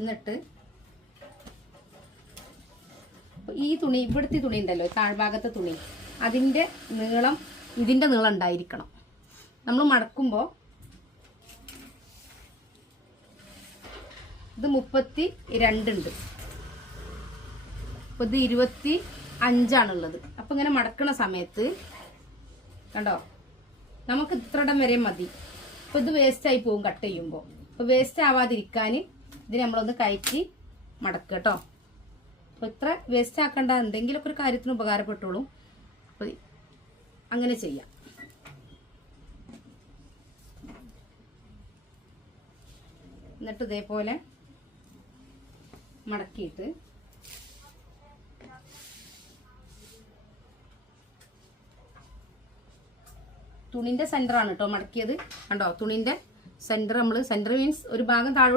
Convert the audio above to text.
എന്നിട്ട് ഈ തുണി, ഇവിടുത്തെ തുണി ഉണ്ടല്ലോ, താഴ്ഭാഗത്തെ തുണി, അതിൻ്റെ നീളം ഇതിൻ്റെ നീളം ഉണ്ടായിരിക്കണം. നമ്മൾ മടക്കുമ്പോൾ ഇത് 32 ഉണ്ട്, അപ്പോൾ ഇത് 25 അപ്പോൾ ഇങ്ങനെ മടക്കണ സമയത്ത് കണ്ടോ, നമുക്ക് ഇത്രയിടം വരെ മതി. അപ്പോൾ ഇത് വേസ്റ്റായി പോകും കട്ട് ചെയ്യുമ്പോൾ. അപ്പോൾ വേസ്റ്റ് ആവാതിരിക്കാൻ ഇത് നമ്മളൊന്ന് കയറ്റി മടക്കുക കേട്ടോ. അപ്പോൾ ഇത്ര വേസ്റ്റ് ആക്കണ്ട, എന്തെങ്കിലുമൊക്കെ ഒരു കാര്യത്തിന് ഉപകാരപ്പെട്ടോളും. അപ്പോൾ അങ്ങനെ ചെയ്യാം. എന്നിട്ട് ഇതേപോലെ മടക്കിയിട്ട് തുണിന്റെ സെന്ററാണ് കേട്ടോ മടക്കിയത്. കണ്ടോ, തുണിന്റെ സെന്റർ, നമ്മൾ സെന്റർ മീൻസ് ഒരു ഭാഗം താഴോട്ട്